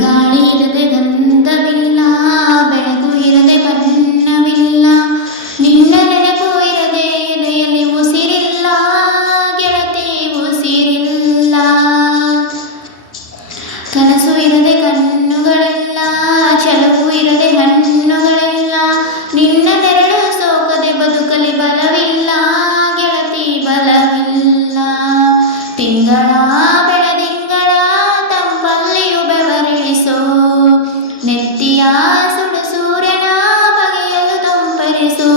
ಗಾಳಿ ಇರದೆ ಗಂಧವಿಲ್ಲ, ಬೆಳಕು ಇರದೆ ಬಣ್ಣವಿಲ್ಲ, ನಿನ್ನ ನೆನಪು ಇರದೆ ಎದೆಯಲ್ಲಿ ಉಸಿರಿಲ್ಲ, ಗೆಳತಿ ಉಸಿರಿಲ್ಲ. ಕನಸು ಇರದೆ ಕಣ್ಣುಗಳಿಲ್ಲ, ಛಲವು ಇರದೆ ಹಣ್ಣುಗಳಿಲ್ಲ, ನಿನ್ನ ನೆರಳು ಸೋಕದೆ ಬದುಕಲಿ ಬಲವಿಲ್ಲ, ಗೆಳತಿ ಬಲವಿಲ್ಲ. ತಿಂಗಳ ಬೆಳದಿಂಗಳ ತಂಪಲ್ಲಿಯು ಬೆವರಿಳಿಸೋ, ನೆತ್ತಿಯ ಸುಡು ಸೂರ್ಯನ ಬಗೆಯಲು ತಂಪರಿಸೋ,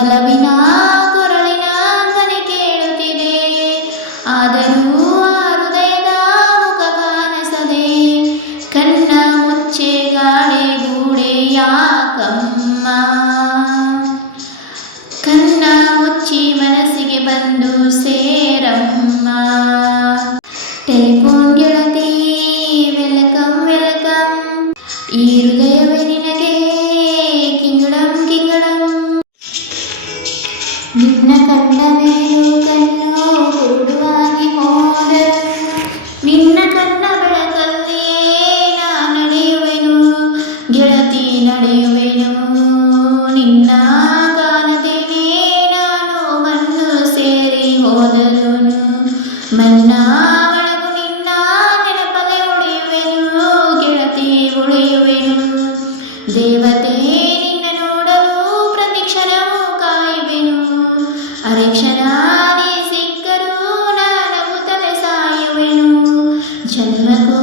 ಒಲವಿನ ಕೊರಳಿನ ಧ್ವನಿ ಕೇಳುತ್ತಿದೆ, ಆದರೂ ಆ ಹೃದಯದ ಮುಖ ಕಾಣಿಸದೆ, ಕಣ್ಣ ಮುಚ್ಚೆ ಗಾಳಿ ಗೂಡೆ ಯಾಕಮ್ಮ, ಕಣ್ಣ ಮುಚ್ಚಿ ಮನಸ್ಸಿಗೆ ಬಂದು ಸೇರಮ್ಮ. ಟೆಲಿಫೋನ್ ಗೆಳತಿ ವೆಲ್ಕಮ್ ವೆಲ್ಕಮ್, ಈ ಹೃದಯವೇ ನಿನಗೆ ಕಿಂಗಡಂ ಕಿಂಗಡಂ. ನಿನ್ನ ಕಂಡ ಮೇಲೂ ಕಣ್ಣು ಕುರುಡುವಾಗಿ ಹೋದರು, ನಿನ್ನ ಕಣ್ಣ ಬೆಳಕಲ್ಲಿಯೇ ನಾ ನಡೆಯುವೆನು, ಗೆಳತಿ ನಡೆಯುವೆನು. ನಿನ್ನ ಕಾಣದೇನೆ ನಾನು ಮಣ್ಣು ಸೇರಿ ಹೋದರುನು, ಮನ್ನ ಒಳಗು ನಿನ್ನ ನೆನಪಲೆ ಉಳಿಯುವೆನು, ಗೆಳತಿ ಉಳಿಯುವೆನು. ದೇವತೆ ನಿನ್ನ ನೋಡಲು ಪ್ರತಿ ಕ್ಷಣವೂ ಕಾಯುವೆನು, ಅರೆ ಕ್ಷಣ ನೀ ಸಿಕ್ಕರೂ ನಗುತ್ತಲೇ ಸಾಯುವೆನು, ಜನ್ಮಕ್ಕೂ